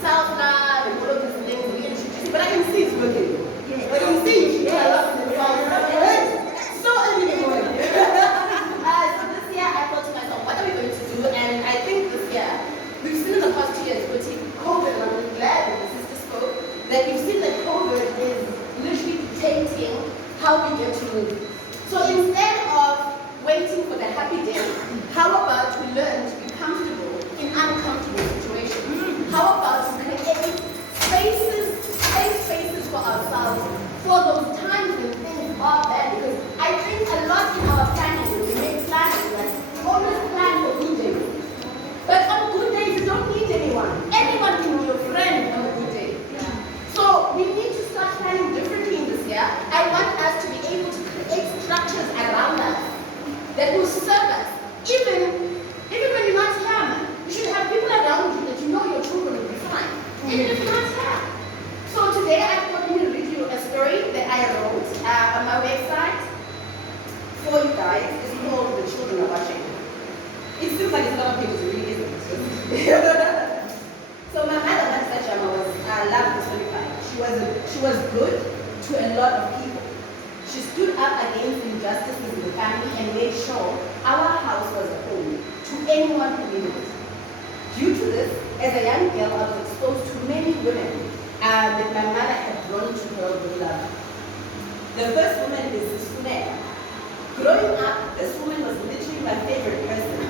self-love and all of these things we introduce. But I can see it's working. I can see you should try love in the so early in the morning. So this year I thought to myself, what are we going to do? And I think this year, we've seen in the past 2 years, with COVID, and I'm glad that the sister spoke, that we've seen that COVID is literally dictating how we get to move. So instead of waiting for the happy day, how about we learn to be comfortable in uncomfortable situations? How about we create safe spaces for ourselves for those times when things are bad? Because I think a lot in our planning, we make plans, like we always plan for good days. But on good days, you don't need anyone. Anyone can be your friend on a good day. So we need to start planning differently in this year. I want us to be able to create structures around us that will serve us. Even when you're not here, man, you should have people around you that you know your children will be fine. Even if you're not here. So today I thought to read you a story that I wrote on my website for you guys. It's called The Children Are Watching. It seems like it's a lot of people to read, isn't it? So my mother, Vanessa Jama, was loved personified. She was good to a lot of people. She stood up against injustices in the family and made sure our house was a home to anyone who needed it. Due to this, as a young girl, I was exposed to many women that my mother had drawn to her with love. The first woman is Suneka. Growing up, this woman was literally my favorite person.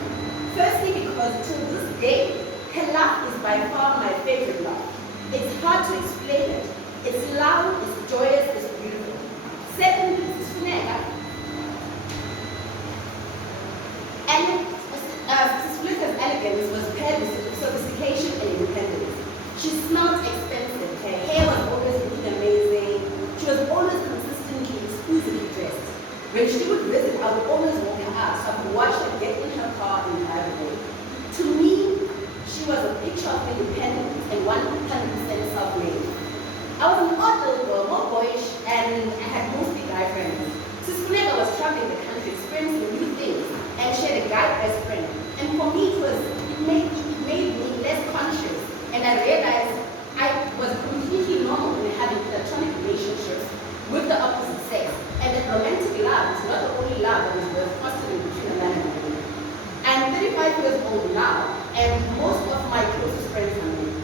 Firstly, because to this day, her laugh is by far my favorite laugh. It's hard to explain it. It's loud, it's joyous, it's beautiful. Secondly, Suneka. And Suneka's elegance was paired with sophistication and independence. She smelled expensive. Her hair was always looking amazing. She was always consistently exclusively dressed. When she would visit, I would always walk her out so I could watch her get in her car and drive away. To me, she was a picture of independence and 100% self-made. I was an odd little girl, more boyish, and I had mostly guy friends. Suneka was traveling the country, experiencing new things, and she had a guy best friend. And for me, it made me less conscious, and I realized I was completely normal in having platonic relationships with the opposite sex, and that romantic love is not the only love that is worth fostering between a man and a woman. I'm 35 years old now, and most of my closest friends are men.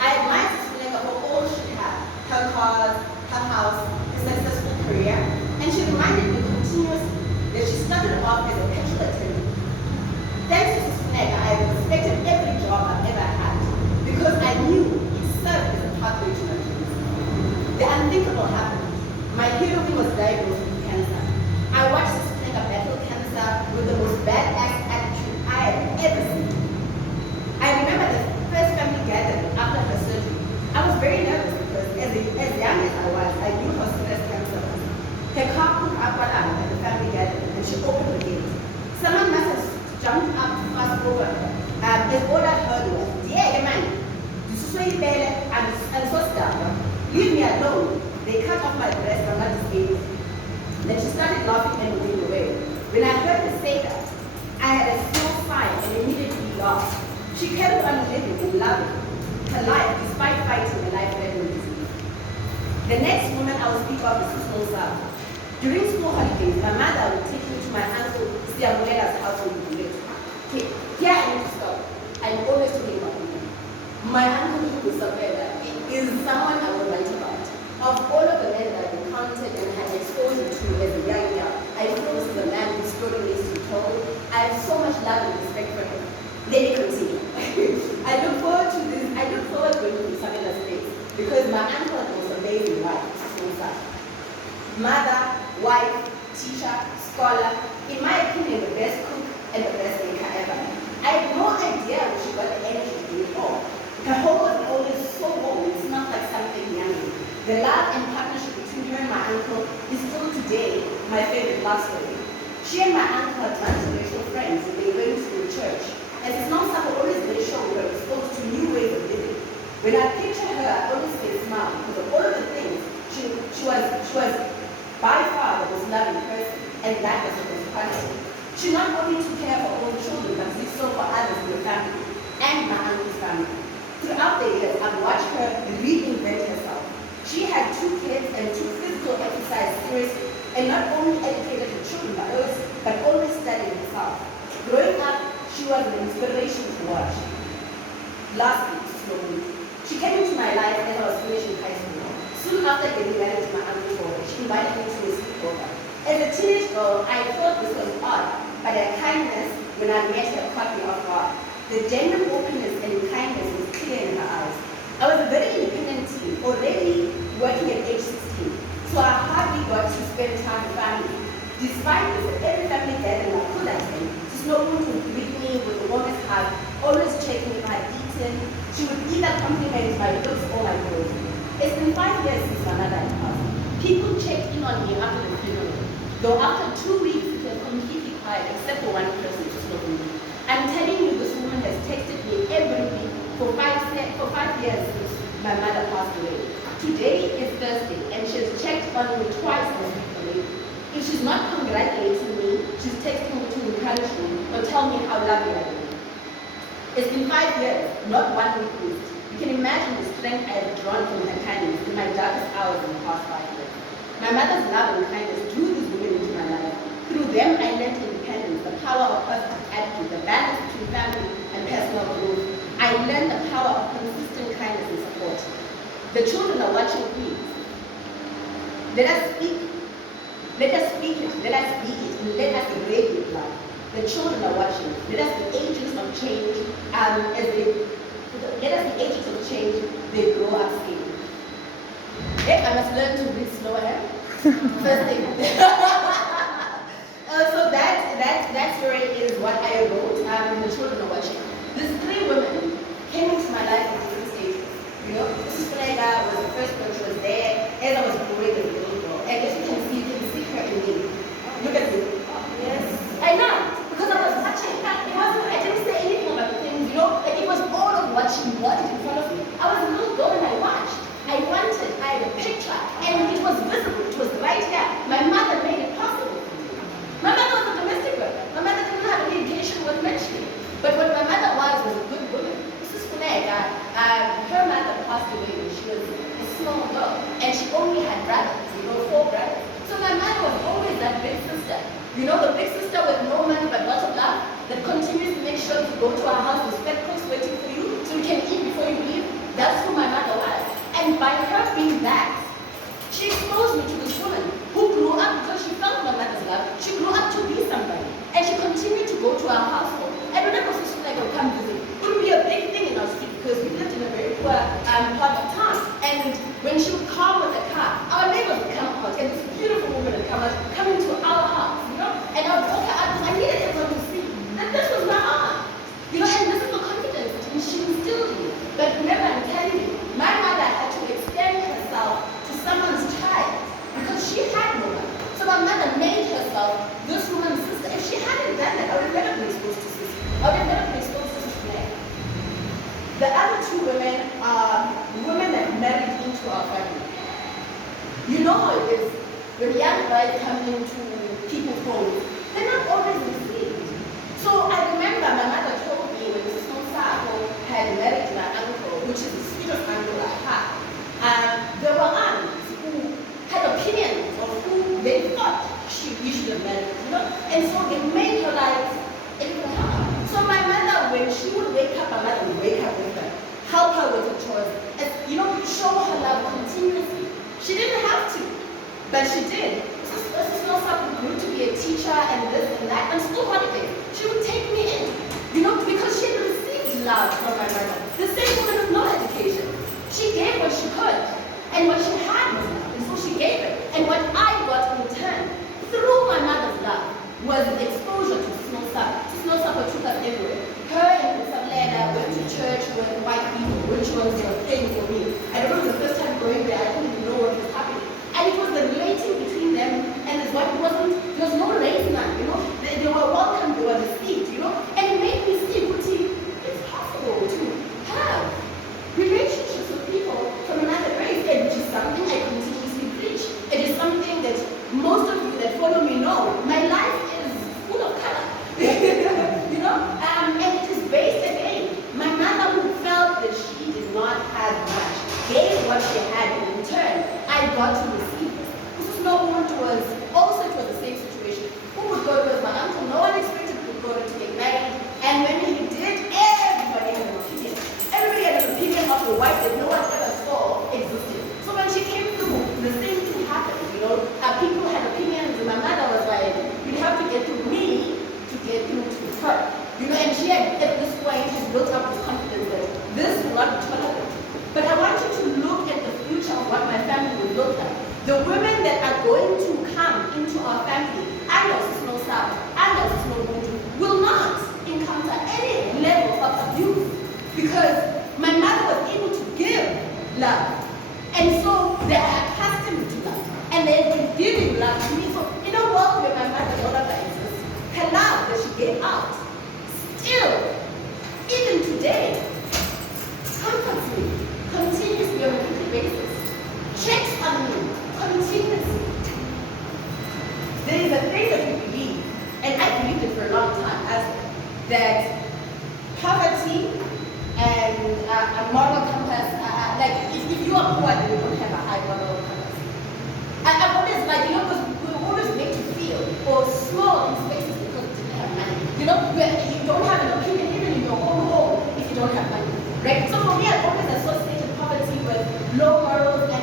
I admire Suneka for all she had, her cars, her house, her successful career, and she reminded me continuously that she started off as a petrol attendant. Thanks to Suneka, I respected every job I've ever had because I knew it served as a pathway to my dreams. The unthinkable happened. My heroine was diagnosed with cancer. I watched Suneka battle cancer with the most badass attitude I had ever seen. I remember the first family gathering after her surgery. I was very nervous because as young as I was, I knew how serious cancer was. Her car pulled up at the family gathering and she opened the gate. Someone must have jumped up to fast over her. As all I heard was, "Yeah, man, this is where you better and so stuff. Leave me alone. They cut off my breast, I'm not disabled." Then she started laughing and moving away. When I heard her say that, I had a small sigh and immediately laughed. She carried on living and loving her life despite fighting a life-threatening disease. The next woman I will speak of is Susmo Saba. During school holidays, my mother would take me to my uncle Siamulela's house in Bulet. Here I need to stop. I'm always talking about him. My uncle Siamulea is someone I would write about. Of all of the men that I've encountered and had exposure to as a young girl, I feel this is a man whose story needs to be told. I have so much love and respect for him. Let me continue. I look forward to going to Isabela's place because my uncle was an amazing wife, mother, wife, teacher, scholar, in my opinion, the best cook and the best baker ever. I had no idea where she got the energy to do it all. Her home was always so warm, it's not like something yummy. The love and partnership between her and my uncle is still today my favorite love story. She and my uncle are transgenerational friends and they went to the church. As his mom always made sure we were exposed to new ways of living. When I picture her, I always say smile because of all of the things she was by far the most loving person, and that was her most funny. She not only took care of her own children, but did so for others in the family and my uncle's family. Throughout the years, person, and not only educated her children, but always studying herself. Growing up, she was an inspiration to watch. Lastly, slowly, she came into my life as I was finishing high school. Soon after getting married to my uncle, she invited me to a sleepover. As a teenage girl, I thought this was odd, but her kindness, when I met her, caught me off guard. The genuine openness and kindness was clear in her eyes. I was a very independent teen, already working at age 16, so I hardly got to spend time with family. Despite this, at every family gathering I could attend, Sis Nobuntu would greet me with the warmest hug, always checking if I had eaten. She would either compliment my looks or my clothes. It's been 5 years since my mother had passed. People checked in on me after the funeral, though after 2 weeks it was completely quiet except for one person, Sis Nobuntu. I'm telling you, this woman has texted me every week for 5 years since my mother passed away. Today is Thursday, and she has checked on me twice this week. If she's not congratulating me, she's texting me to encourage me or tell me how lovely I am. It's been 5 years, not 1 week missed. You can imagine the strength I have drawn from her kindness in my darkest hours in the past 5 years. My mother's love and kindness drew these women into my life. Through them, I learned independence, the power of positive attitude, the balance between family and personal growth. I learned the power of consistent kindness and support. The children are watching, please. Let us speak. Let us speak it. Let us be it. And let us radiate life. The children are watching. Let us be agents of change. Let us be agents of change. They grow up seeing. Hey, I must learn to read slower. First thing. So that story is what I wrote. The children are watching. These 3 women came into my life at different stages. You know, Mrs. Flega was the first one. She was there as I was growing as a little girl. And as you can see her in me. Look at me. Yes. I know, because I was watching. I didn't say anything about the things. You know, like it was all of what she wanted in front of me. I was a little girl and I watched. I had a picture, and it was visible. It was right here. My mother made it possible. My mother was a domestic worker. My mother didn't have any education worth mentioning. But what my mother was a good woman. Mrs. Funega, her mother passed away when she was a small girl. And she only had brothers, 4 brothers. So my mother was always that big sister. You know, the big sister with no money but lots of love, that continues to make sure you go to our house with fat cooks waiting for you so you can eat before you leave. That's who my mother was. And by her being that, she exposed me to this woman who grew up because she felt my mother's love. She grew up to be somebody. And she continued to go to our household. And whenever Sister Flega would come visit, it would be a big thing in our street because we lived in a very poor part of town. And when she would come with a car, our neighbors would come out, and this beautiful woman would come into our house, you know? And I would walk her out because I needed everyone to see that this was my aunt. You know, and this is the confidence that she instilled in me. But remember, I'm telling you, my mother had to extend herself to someone's child because she had no one. So my mother made herself this woman's sister. If she hadn't done that, I would have never been exposed to sister. I would have never been exposed to sister. The other 2 women are women that married into our family. You know how it is when young brides come into people's homes. They're not always enslaved. So I remember my mother told me when Mrs. Monsako had married my uncle, which is the sweetest uncle I had, there were aunts who had opinions of who they thought we should have married, you know? And so they made her life a little hard. So my mother, when she would wake up, my mother would wake up with her, help her with her chores, and, you know, show her love continuously. She didn't have to, but she did. This Monsako grew to be a teacher and this and that, and school holidays. She would take me in, you know, because she had received love from my mother. The same woman with no education. She gave what she could, and what she had was love, and so she gave it. And what I got in return, through my mother's love, was exposure to Monsako. Monsako took us everywhere. Her and Flega went to church with white people, which was a thing for me. I remember the first time going there, I didn't even know what was happening. And it was the relating between them, and it's what there was no race now, you know. They were welcome, they were received, you know. And it made me see, it's possible to have relationships with people from another race, and which is something I continuously preach. It is something that most of you that follow me know. My life is full of color, you know. And it is based again. My mother, who felt that she did not have much, gave what she had, and in turn, I got to receive it. Mrs. snowball was also, it was the same situation. Who would go to my uncle? No one expected would go to get married. And when he did, everybody had an opinion. Everybody had an opinion of the wife that no one ever saw existed. So when she came through, the same thing happened, you know. People had opinions, and my mother was like, you have to get through me to get through to her. You know, and she had, at this point, had built up this confidence that this will not be tolerable. But I want you to look at the future of what my family will look like. The women that are going to come into our family, I know Snow South, I know Snow Bundu, will not encounter any level of abuse because my mother was able to give love. And so they are accustomed to love. And they've been giving love to me. So in a world where my mother no longer exists, her love that she gave out, still, even today, comforts me continuously on a weekly basis, checks on me continuously. There is a thing that we believe, and I believed it for a long time, as that poverty and a moral compass, like if you are poor, then you don't have a high moral compass. I've always like, you know, because we were always made to feel or small in spaces because we didn't have money. You know, you don't have an opinion even in your own home if you don't have money. Right? So for me, I've always associated poverty with low morals, and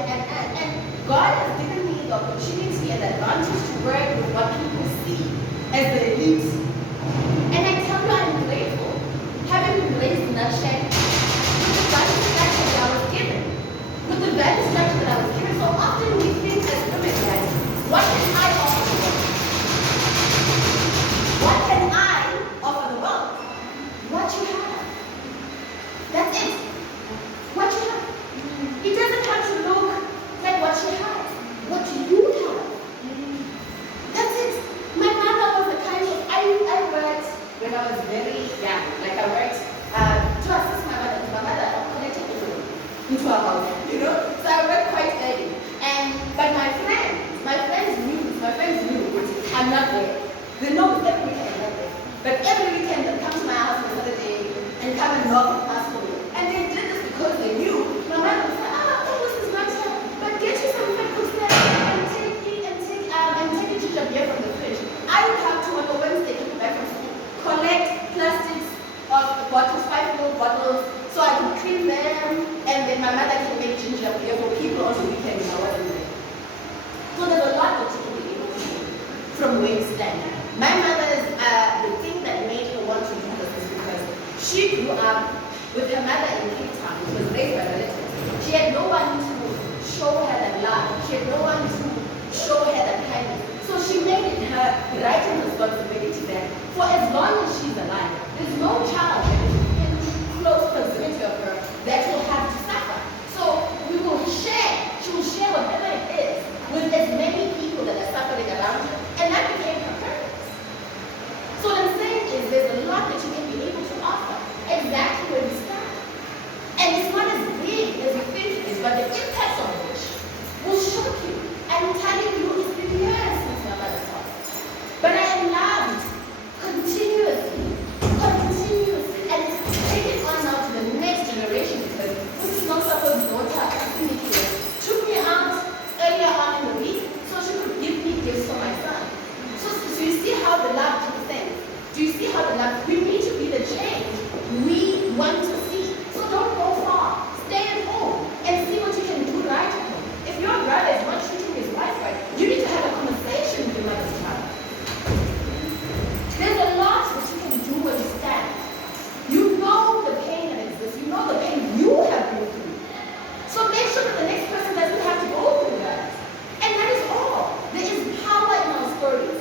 God has given me the opportunity and the advantage to work with what people see as the elite. And I tell you, I'm grateful, having been raised in that shack, with the value structure that I was given. With the value structure that I was given. So often we think as women that, what can I offer the world? What can I offer the world? What you have. That's it. What you have. It doesn't have to look like what you have. What you have. That's it. My mother was the kind of, I worked when I was very young. Like I worked to assist my mother, because my mother connected into our house, you know? So I worked quite early. But my friends knew I'm not there. They know every weekend I'm not there. But every weekend they'll come to my house on Saturday and come and knock and ask for me. And they did this because they knew my mother would say, this is not here. But get you some freckles there and take a ginger beer from the fridge. I would have to on a Wednesday come back from school, collect plastics of bottles, 5 little bottles, so I could clean them, and then my mother can make ginger beer for people on the weekend when I wasn't there. So there's a lot that you can be able to do from where you stand. My mother's, the thing that made her want to do this is because she grew up with her mother in Cape Town, which was raised by relatives. She had no one to show her that love. She had no one to show her that kindness. So she made it her right and responsibility that for as long as she's alive, there's no child that is in close proximity of her that will have to suffer. So we will share, she will share whatever it is with as many people that are suffering around her. And that became her purpose. So what I'm saying is there's a lot that you can be able to offer exactly where you start. And it's not as big as you think it is, but the impact of which will shock you. I'm telling you, it's been years since my mother's house. But I am loved continuously, and it's taken on now to the next generation because this is not supposed to daughter took me out earlier on in the week so she could give me gifts for my son. So you see how the love transcends? Do you see how the love? We need to be the change we want to see. So don't go far. Stay at home and see what you can do right at home. If your brother is not treating his wife right, you need to have a conversation with your mother's child. There's a lot that you can do when you stand. You know the pain that exists. You know the pain you have been through. So make sure that the next person doesn't have to go through that. And that is all. There is power in our stories.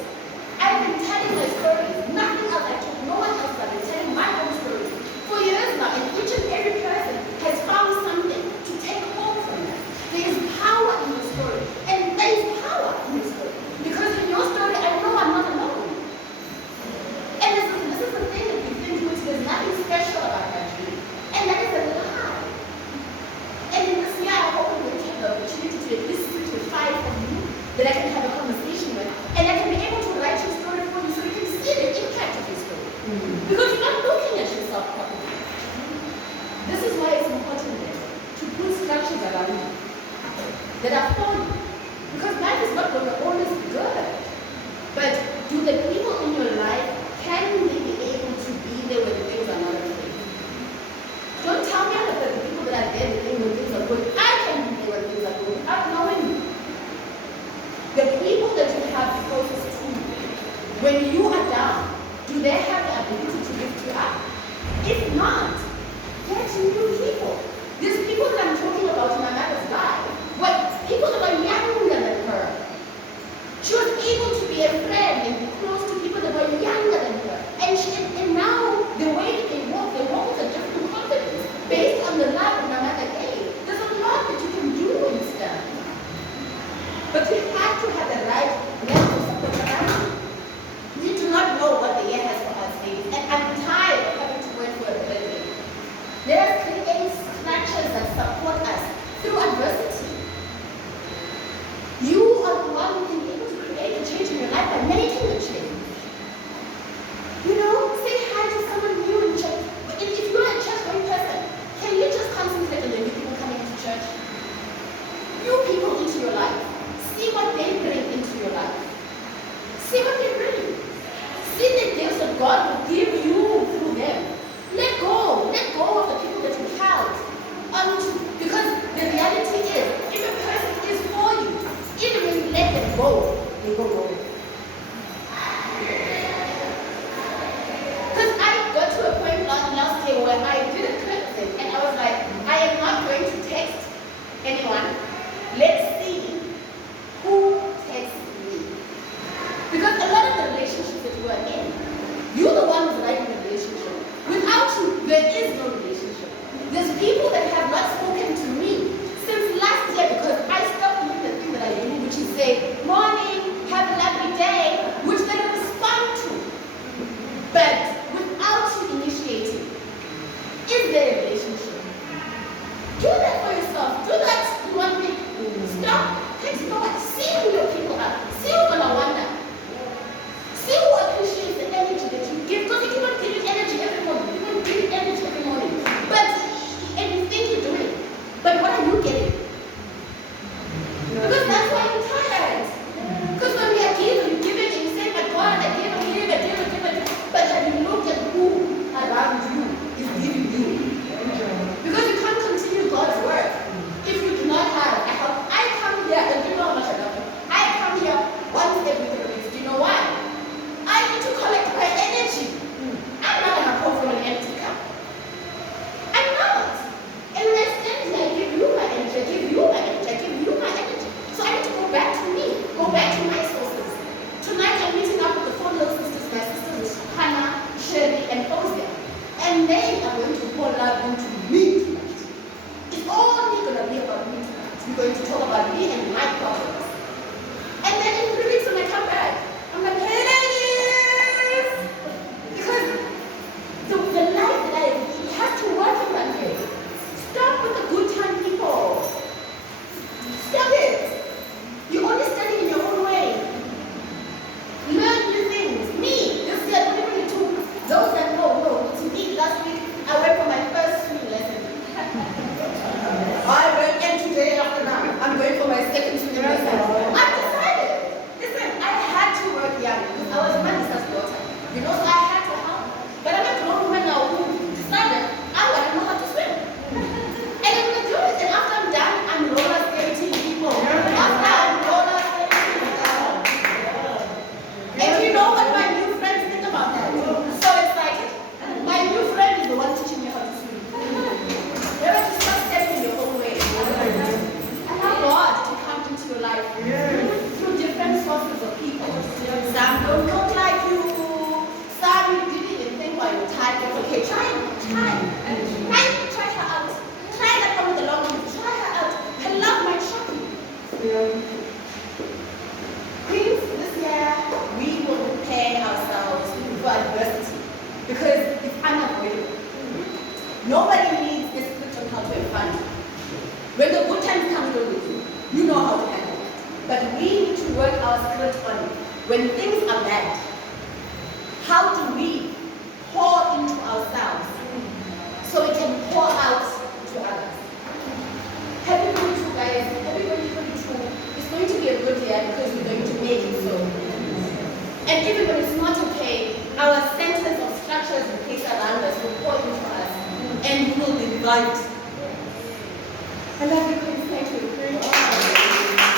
I've been telling my stories. Nothing else I told no one else. I've been telling my own stories for years now. And each and every person has found something to take home from that. There is power in your story. And there is power in your story. Because in your story, I know I'm not alone. And this is the thing that we think which there's nothing special about that dream. And that is a lie. And in this year, I hope we will have the opportunity to at least sit with 5 of you that I can have a conversation with. And I can be able to write your story for you so you can see the impact of your story. Because you're not looking at yourself properly. This is why it's important then to put structures around you that are for you. Because life is not going to When you are down, do they have the ability to lift you up? If not, get new people. These people that I'm talking about in my mother's life were people that were younger than her. She was able to be a friend and be close to people that were younger than her. And now, the way they walk with a different confidence based on the love that my mother gave. There's a lot that you can do with them. But you have to have the right level of support around you. We do not know what the year has for us, ladies. And I'm tired of having to wait for a living. Let us create structures that support us through adversity. You are the one who can be able to create a change in your life by making a change. You know, say hi to someone new in church. If you're a church-going person, can you just concentrate on the new people coming into church? New people into your life. See what they bring into your life. See what they bring. See the gifts that God will give you through them. Let go of the people that you held onto. Because the reality is, if a person is for you, even when you let them go, they go wrong. Because I got to a point last year where I did a cleansing and I was like, I am not going to text anyone. Let's see who texts me. Because a lot of the relationships that you are in, you're the one who's writing the relationship. Without you, there is no relationship. There's people that have not spoken to me since last year because I stopped doing the thing that I do, which is say, morning, have a lovely day, which they respond to. But without you initiating, is there a relationship? Do that for yourself. Do that in 1 week. Stop. Text no one. See who your people are. See who's gonna wonder. See who appreciates the energy that you give. Because you cannot give energy every morning. You cannot give energy every morning. And you think you're doing it. But what are you getting? Because that's why you're tired. Because when we are giving, and you say, but God, I give. But have you looked at who around you is giving you? Because you can't continue God's work if you do not have a help. I come here, and you know how much I love you. I come here once every 3 weeks. Do you know why? I need to collect my energy. I'm not going to pour from an empty cup. I'm not. And when I stand here, I give you my energy, I give you my energy, I give you my energy. So I need to go back to me, go back to my sources. Tonight I'm meeting up with the 4 little sisters, my sisters, Hannah, Shirley, and Ozia. And they are going to pour love into me tonight. It's only going to be about me tonight. We're going to talk about me and my problems. And then in 3 weeks when I come back, I'm like, hey ladies! Because the life that I live, you have to work in that way. Stop with the good time people. Stop it. You're only studying in your own way. Learn new things. Me, this year, 2022, those that know, to me last week, I went for my first swimming lesson. I went in today after that. I'm going for my second swimming lesson. I've decided. Listen, I had to work young because I was my sister's daughter. You know, so I had to help. But I'm a grown woman now who decided I want to know how to swim. And I'm going to do it. And after I'm done, I'm roller skating people. After I'm roller skating people. And you know what my new friends think about that? So excited. My new friend is the one teaching me how to swim. Never to stop stepping in your own way. Allow God to come into your life through different sources of people. Some don't look like you. Some you didn't even think while you're tired. It's okay. Try her out. Try that one with the long hair. Try her out. Her love might shock you. Queens, this year we will prepare ourselves for adversity because it's unavoidable. Nobody needs a script on how to have fun. When the good times come with you, you know how to handle it. But we need to work our script on it. When things are bad, how do we pour into ourselves so we can pour out to others? Happy 22, guys. Happy 2022. It's going to be a good year because we're going to make it so. And even when it's not okay, our centers of structures and place around us will pour into us and we will be revived. I love you.